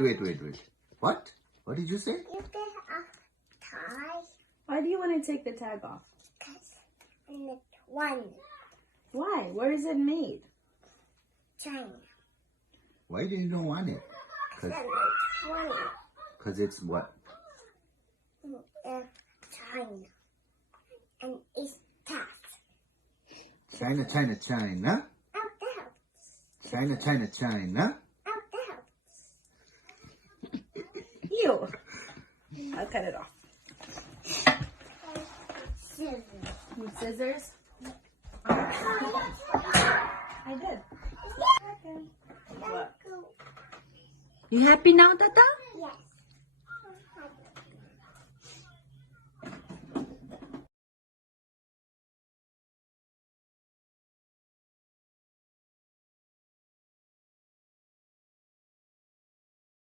Wait. What? What did you say? You get a tie. Why do you want to take the tag off? Because I make one. Why? Where is it made? China. Why do you don't want it? I make one. Because it's what? China. And it's tough. China. Out there. China. Out there. Ew. I'll cut it off. Scissors. With scissors? I did. Okay. What? You happy now, Tata?